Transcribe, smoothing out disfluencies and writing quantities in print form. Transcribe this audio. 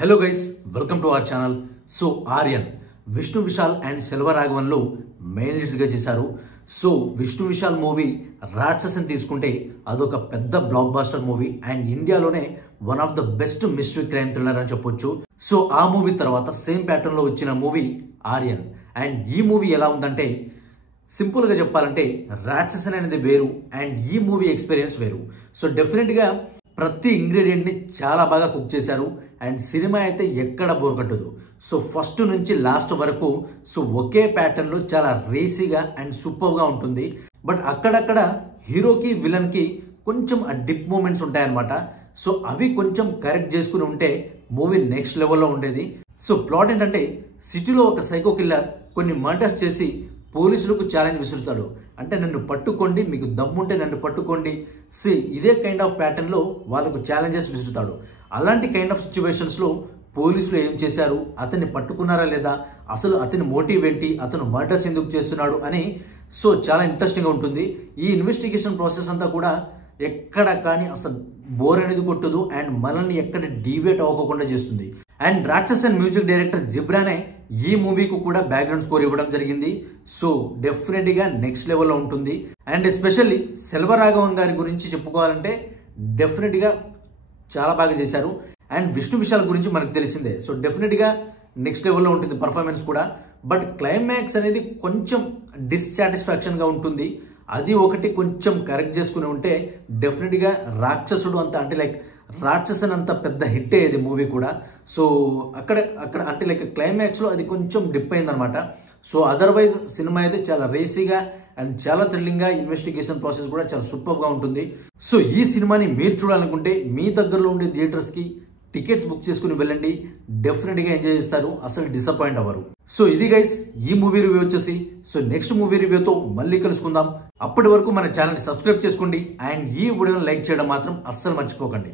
Hello guys, welcome to our channel. So Aryan, Vishnu Vishal and Selva Raghavan lo main leads ga chesaru. So Vishnu Vishal movie Ratchasan తీసుకుంటే అదొక పెద్ద block buster movie and ఇండియాలోనే one of the best mystery crime thriller అని చెప్పొచ్చు. So ఆ movie తర్వాత same pattern లో వచ్చిన మూవీ ఆర్యన్. అండ్ ఈ మూవీ ఎలా ఉందంటే సింపుల్ గా చెప్పాలంటే రాక్షసన్ అనేది వేరు అండ్ ఈ మూవీ ఎక్స్పీరియన్స్ వేరు. సో డెఫినెట్ గా ప్రతి ఇంగ్రీడియంట్ ని చాలా బాగా కుక్ చేశారు అండ్ సినిమా అయితే ఎక్కడ బోర్ కట్టదు. సో ఫస్ట్ నుంచి లాస్ట్ వరకు సో ఒకే ప్యాటర్న్ లో చాలా రేసీగా అండ్ సూపర్ గా ఉంటుంది. బట్ అక్కడక్కడ హీరోకి విలన్ కి కొంచెం ఆ డిప్ మూమెంట్స్ ఉంటాయన్నమాట. సో అవి కొంచెం కరెక్ట్ చేసుకుని ఉంటే మూవీ నెక్స్ట్ లెవెల్లో ఉండేది. సో ప్లాట్ ఏంటంటే సిటీలో ఒక సైకో కిల్లర్ కొన్ని మర్డర్స్ చేసి పోలీసులకు ఛాలెంజ్ విసురుతాడు. అంటే నన్ను పట్టుకోండి, మీకు దమ్ముంటే నన్ను పట్టుకోండి. సి ఇదే కైండ్ ఆఫ్ ప్యాటర్న్ లో వాళ్ళకు ఛాలెంజెస్ విసురుతాడు. అలాంటి కైండ్ ఆఫ్ సిచ్యువేషన్స్ లో పోలీసులు ఏం చేశారు, అతన్ని పట్టుకున్నారా లేదా, అసలు అతని మోటివ్ ఏంటి, అతను మర్డర్స్ ఎందుకు చేస్తున్నాడు అని సో చాలా ఇంట్రెస్టింగ్ గా ఉంటుంది. ఈ ఇన్వెస్టిగేషన్ ప్రాసెస్ అంతా కూడా ఎక్కడ కానీ అసలు బోర్ అనేది కొట్టదు అండ్ మనల్ని ఎక్కడ డీవియేట్ అవ్వకుండా చేస్తుంది. అండ్ రాక్షసన్ మ్యూజిక్ డైరెక్టర్ జిబ్రానే ఈ మూవీకి కూడా బ్యాక్గ్రౌండ్ స్కోర్ ఇవ్వడం జరిగింది. సో డెఫినెట్ గా నెక్స్ట్ లెవెల్లో ఉంటుంది. అండ్ ఎస్పెషల్లీ సెల్వరాఘవన్ గారి గురించి చెప్పుకోవాలంటే డెఫినెట్ గా చాలా బాగా చేశారు. అండ్ విష్ణు విశాల్ గురించి మనకు తెలిసిందే. సో డెఫినెట్ గా నెక్స్ట్ లెవెల్లో ఉంటుంది పర్ఫార్మెన్స్ కూడా. బట్ క్లైమాక్స్ అనేది కొంచెం డిస్సాటిస్ఫాక్షన్ గా ఉంటుంది. అది ఒకటి కొంచెం కరెక్ట్ చేసుకుని ఉంటే డెఫినెట్ గా రాక్షసుడు అంత అంటే లైక్ రాక్షసన్ అంత పెద్ద హిట్ అయ్యేది మూవీ కూడా. సో అక్కడ అంటే లైక్ క్లైమాక్స్ లో అది కొంచెం డిప్ అయింది అనమాట. సో అదర్వైజ్ సినిమా అయితే చాలా రేసీగా అండ్ చాలా థ్రిల్లింగ్ గా, ఇన్వెస్టిగేషన్ ప్రాసెస్ కూడా చాలా సూపర్ గా ఉంటుంది. సో ఈ సినిమాని మీరు చూడాలనుకుంటే మీ దగ్గరలో ఉండే థియేటర్స్ కి టికెట్స్ బుక్ చేసుకుని వెళ్ళండి. డెఫినెట్ గా ఎంజాయ్ చేస్తారు, అసలు డిసప్పాయింట్ అవ్వరు. సో ఇది గైస్ ఈ మూవీ రివ్యూ వచ్చేసి. సో నెక్స్ట్ మూవీ రివ్యూతో మళ్ళీ కలుసుకుందాం. అప్పటి వరకు మన ఛానల్ సబ్స్క్రైబ్ చేసుకోండి అండ్ ఈ వీడియోని లైక్ చేయడం మాత్రం అస్సలు మర్చిపోకండి.